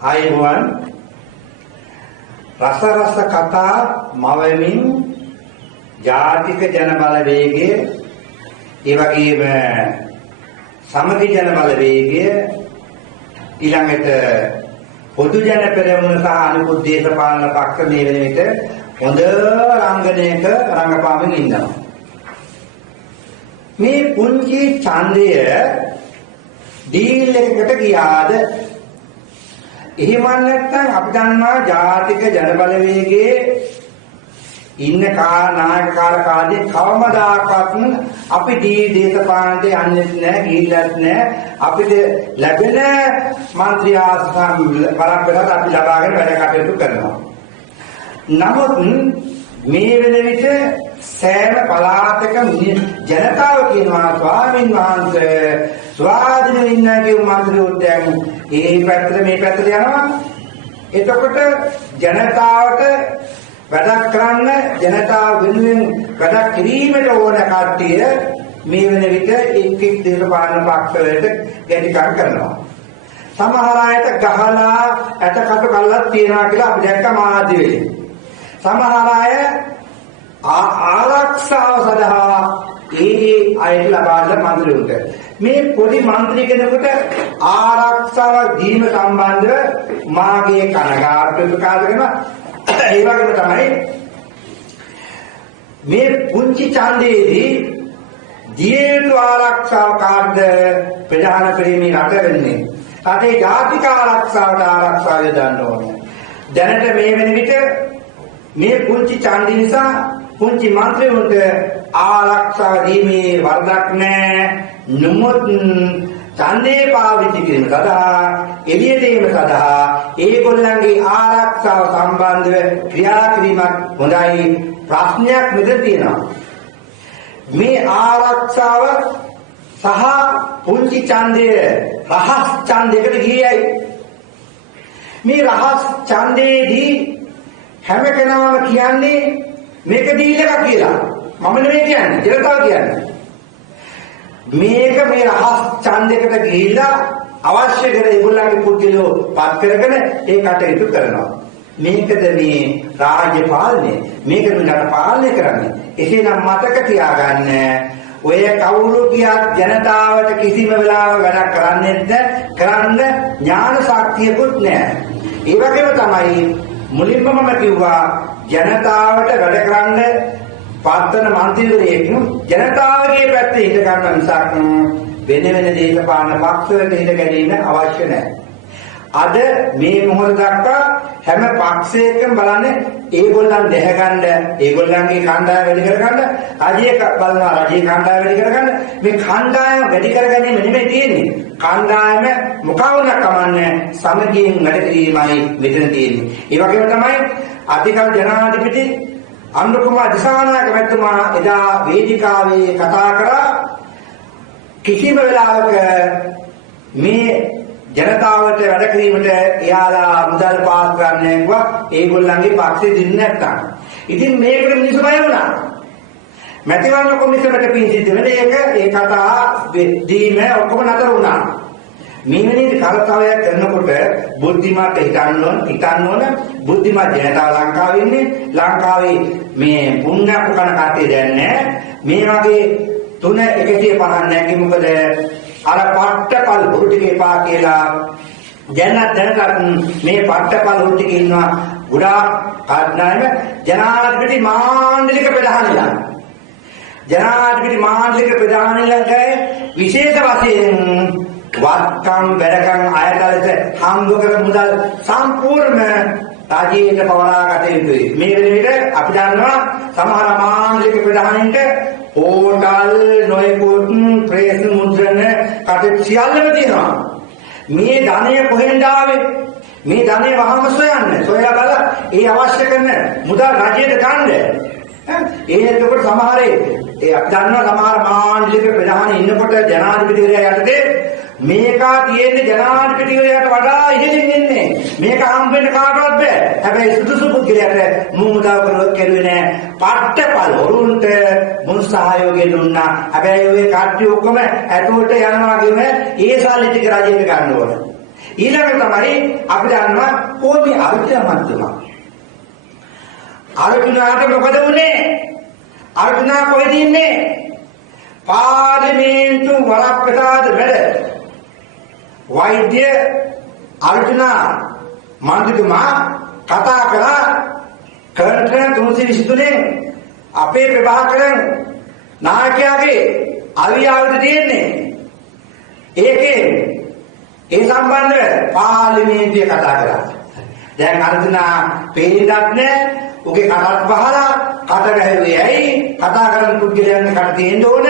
ආයුවන් රස කතා මවමින් ජාතික ජන බලවේගය ඒ වගේම සමගි ජන බලවේගය ඊළඟට පොදු ජන පෙරමුණ සහ අනිකුත් දේශපාලන පක්ෂ මේ වෙන විට හොඳ රංගනයක රංගපාමින් ඉන්නවා. මේ පුංචි ඡන්දය ඩීල් එකකට ගියාද? එහෙම නැත්නම් අපි දන්නවා ජාතික ජන බලවේගයේ ඉන්න නායක කාර්යකාරී කවමදාකවත් අපි දේශපාලනට යන්නේ නැහැ, ගිහිල්ලත් නැහැ. අපිට ලැබෙන മന്ത്രി ආසන පරම්පරාවට අපි ලබාගෙන වැඩ කටයුතු කරනවා. නමුත් මේ වෙන විට සෑම පළාතකම ජනතාව කියනවා ස්වාමීන් වහන්සේ ස්වාධීනව ඉන්න කියු മന്ത്രിවරු දැන් ඒ පැත්තට මේ පැත්තට යනවා. එතකොට ජනතාවට වැඩක් කරන්න ජනතාව වෙනුවෙන් වැඩක් කිරීමට ඕන කට්ටිය මේ වෙන විට එක් දේශපාලන පක්ෂවලට ගැටිකම් කරනවා. සමහර අයට ගහලා ඇටකට කල්ලක් තියනවා කියලා අපි දැක්ක මාධ්‍යවලින්. සමහර අය ආරක්ෂාව සඳහා අයට ලබා දෙන මන්ත්‍රීවරුන්ට මේ පොඩි මන්ත්‍රී කෙනෙකුට ආරක්ෂාව දීම සම්බන්ධව මාගේ කනගාටුව ප්‍රකාශ කරනවා. ඒ වගේම තමයි මේ පුංචි ඡන්දයේදී දියේතු ආරක්ෂාව කාර්ද ප්‍රධාන ප්‍රේමී රට වෙන්නේ. රටේ ජාතික ආරක්ෂාවට ආරක්ෂාව යොදන්න ඕනේ. දැනට මේ වෙන විට මේ පුංචි ඡන්දය නිසා පුංචි මන්ත්‍රීවරුන්ට ආරක්ෂාව දීමේ වරදක් නැහැ. නමුත් ඡන්දේ පාවිච්චි කිරීම සඳහා එළියට ඒම සඳහා ඒගොල්ලන්ගේ ආරක්ෂාව සම්බන්ධව ක්‍රියා කිරීමක් හොඳයි. ප්‍රශ්නයක් මෙතන තියෙනවා. මේ ආරක්ෂාව සහ පුංචි ඡන්දය රහස් ඡන්දයකට ගියයි. මේ රහස් ඡන්දයේදී හැම කෙනාම කියන්නේ මේක ඩීල් එකක් කියලා. මම නෙමෙයි කියන්නේ, ජනතාව කියන්නේ. මේක මේ රහස් ඡන්දයකට ගිහිල්ලා අවශ්‍ය කර ඒගොල්ලන්ගේ පුද්ගලයෝ පත් කරගෙන ඒ කටයුතු කරනවා. මේකද මේ රාජ්‍ය පාලනය. මේක නුඹට පාලනය කරන්නේ. එසේනම් මතක තියාගන්න ඔය කවුරු කියක් ජනතාවට කිසිම වෙලාවක වැඩක් කරන්නේ නැත්නම් කරන්න ඥාන ශක්තියකුත් නැහැ. ඒ වගේම තමයි මුලින්ම මම කිව්වා ජනතාවට වැඩ කරන්න පත්වන මන්ත්‍රීවරයෙක් ජනතාවගේ පැත්තේ හිට ගන්න මිසක් වෙන වෙන දේශපාලන පක්ෂවලට හිට ගැනීම අවශ්‍ය නැහැ. අද මේ මොහොත දක්වා හැම පක්ෂයකම බලන්නේ ඒගොල්ලන් දැහැගන්න, ඒගොල්ලන්ගේ කණ්ඩායම වැඩි කරගන්න, රජයේ බලනවා රජයේ කණ්ඩායම වැඩි කරගන්න. මේ කණ්ඩායම වැඩි කරගැනීම නෙමෙයි තියෙන්නේ. කණ්ඩායම මොකවුණක් කමන්නේ සමගියෙන් වැඩ කිරීමයි මෙතන තියෙන්නේ. ඒ වගේම තමයි අධිකල් ජනාධිපති අනුර කුමාර දිසානායක මැතිතුමා එදා වේදිකාවේ කතා කරා කිසිම වෙලාවක මේ ජනතාවට වැඩ කිරීමට එයාලා මුදල් පාස් කරන්නේ නැතුව ඒගොල්ලන්ගේ පක්ෂේ දින්නේ නැත්තම්. ඉතින් මේකට මිනිස්සු බය වුණා. මැතිවරණ කොමිසමට පිංසිත වෙන ඒ කතා දීම ඔක්කොම නතර වුණා. මිනිමිනි කරතවය කරනකොට බුද්ධිමත් හිතන්න ඕන බුද්ධිමත් ජනතාව ලංකාවේ ඉන්නේ. ලංකාවේ මේ පුණ්‍යක් කරන කට්ටිය දැන් නැහැ. මේ වගේ 150 නැගි මොකද අර පට්ටපල් හුරු ටික එපා කියලා දැනට මේ පට්ටපල් හුරු ටික ඉන්නවා ගොඩාක් කාර්යනායක ජනාධිපති මාණ්ඩලික ප්‍රධානීලා. ජනාධිපති මාණ්ඩලික ප්‍රධානීලාගේ විශේෂ වශයෙන් වත්කම් වැඩකම් අයතලට හම්බ කර මුදල් සම්පූර්ණ රාජ්‍යයට පවරා ගත යුතුයි. මේ විදිහට අපි දන්නවා සමහර මාණ්ඩලික ප්‍රධානීන්ට හෝටල් නොයෙකුත් ප්‍රේස් මුද්‍රණ කටයුතු සියල්ලම තියෙනවා. මේ ධනය කොහෙන්ද ආවේ? මේ ධනය වහම සොයලා බලලා ඒ අවශ්‍ය කරන මුදල් රජයට ගන්න. එතකොට සමහරේ අපි දන්නවා සමහර මාණ්ඩලික ප්‍රධානී ඉන්නකොට ජනාධිපතිවරයා යටතේ මේකා තියෙන්නේ ජනාධිපතිවරයාට වඩා ඉහළින් ඉන්නේ. මේක හම්බෙන්න කාටවත් බෑ. හැබැයි සුදුසු පුද්ගලයාට මුමුදා කරොත් කෙරුවේ නෑ. පට්ටපල් වරුන්ට මුන් සහයෝගය දුන්නා. හැබැයි ඔය කට්ටිය ඔක්කොම ඇතුළට යනවා වගේම ඒ සල්ලි ටික රජයට ගන්න ඕන. ඊළඟට තමයි අපි දන්නවා කොහොමද අර්ජුන මන්තුමා. අර්ජුනාට මොකද වුනේ? අර්ජුනා කොහෙද ඉන්නේ? පාර්ලිමේන්තු වරප්‍රසාද වැඩ. වෛද්‍ය අර්ජුනා මන්තුමා කතා කළා කර්ණන 323 අපේ ප්‍රභාකරන් නායකයාගේ අවියාවද තියෙන්නේ. ඒකේ ඒ සම්බන්ධව පාර්ලිමේන්තුවේ කතා කරා. දැන් අර්ජුනා පේන්නත් නැහැ. උගේ කටත් වහලා කට ගැහුවේ ඇයි? කතා කරන පුද්ගලයන් කට තියෙන්න ඕන.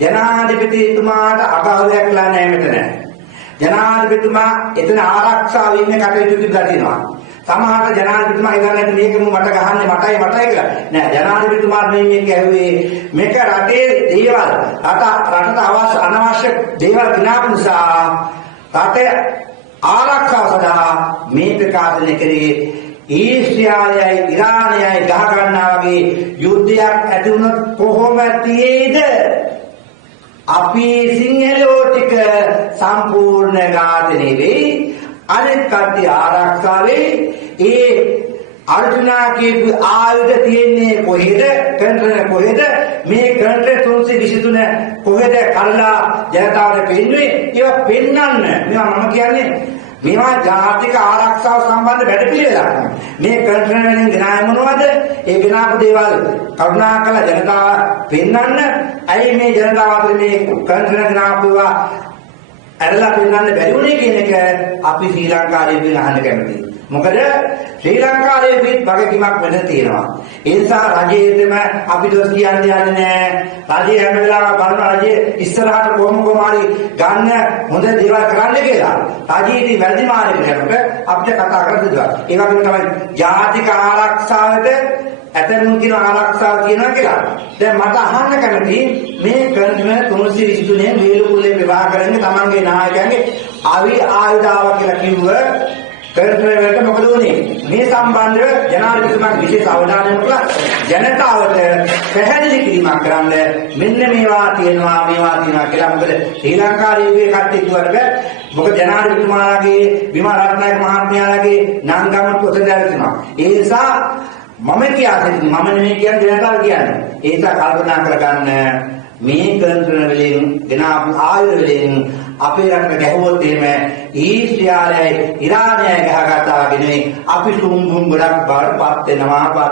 ජනාධිපතිතුමාට අභාවයක් ලා නැහැ මෙතන. ජනාධිපතිතුමා එතන ආරක්ෂාව ඉන්නේ කටයුතු කරනවා. සමහර ජනාධිපතිතුමා හිතන්නේ මේක මට ගහන්නේ මටයි කියලා. නෑ ජනාධිපතිතුමා මේක ඇහුවේ මේක රටේ දේවල් රටට අවශ්‍ය අනවශ්‍ය දේවල් විනාපු නිසා රට ආරක්ෂාව සඳහා මේ ප්‍රකාශනය කරේ. ඊශ්‍රායලයයි ඉරානයයි ගහ ගන්නා වගේ යුද්ධයක් ඇති වුණොත් කොහොම තියේද? අපි සිංහලෝ ටික සම්පූර්ණ ඝාතනය වෙයි. අනෙක් කට්ටිය ආරක්ෂාවේ. ඒ අර්ජුනා කියපු ආයුධ තියෙන්නේ කොහෙද? කන්ට්‍රන කොහෙද? මේ කන්ට්‍රන 323 කොහෙද කරලා ජනතාවට පෙන්වන්නේ? ඒවා පෙන්වන්න. මේවා මම කියන්නේ මේවා ජාතික ආරක්ෂාව සම්බන්ධ වැඩපිළිවෙලක්. මේ කන්ට්‍රන වලින් ගෙනාවේ මොනවද? ඒ ගෙනාපු දේවල් කරුණාකර ජනතාව පෙන්වන්න. ඇයි මේ ජනතාව අතර මේ කන්ට්‍රන ගෙනාපුවා ඇරලා පෙන්වන්න බැරි වුණේ කියන එක අපි ශ්‍රී ලංකාවේ අහන්න කැමතියි. මොකද ශ්‍රී ලංකාවේ වගකීමක් වෙන තියෙනවා. ඒ නිසා රජයේදම අපි දොස් කියන්නේ නැහැ. රජය හැම වෙලාවෙම බලන රජය ඉස්සරහට කොහොම හරි ගන්න හොඳ දේවල් කරන්න කියලා. රජයේදී වැඩි මාර්ගයකට අපිට කතා කරලා දෙනවා. ඒ වගේම තමයි ජාතික ආරක්ෂාවට ඇතනුන් කියන ආරක්ෂාව කියනවා කියලා. දැන් මට අහන්න කැමති මේ කර්ණ 323 වේලුපුලේ ප්‍රභාකරන්ගේ තමන්ගේ නායකයන්ගේ ආයුධාව කියලා කිව්ව කර්ණ වලට මොකද උනේ? මේ සම්බන්ධව ජනාධිපතිතුමාගේ විශේෂ අවධානයක් කළා. ජනතාවට පැහැදිලි කිරීමක් කරන්න මෙන්න මේවා තියෙනවා කියලා. මොකද ශ්‍රී ලංකාවේ කට්ටිය කිව්වට මොකද ජනාධිපතිතුමාගේ විමා රත්නායක මහත්මයාගේ නම් ගම පොතේ තියෙනවා. ඒ නිසා මම කියන්නේ මම නෙමෙයි කියන්නේ ජනතාව කියන්නේ. ඒක කල්පනා කරගන්න මේ කන්ත්‍රණ වලින් ගෙනාපු ආයුධ වලින් අපේ රටට ගැහුවොත් එහෙම ඊශ්‍රායලයි ඉරානයයි ගහගත්තා වගේ නෙමෙයි අපි සුම්බුම් ගොඩක් බාරපත්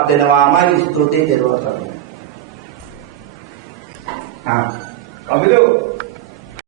වෙනවාමයි ස්තුතියි දරුවා. අපිට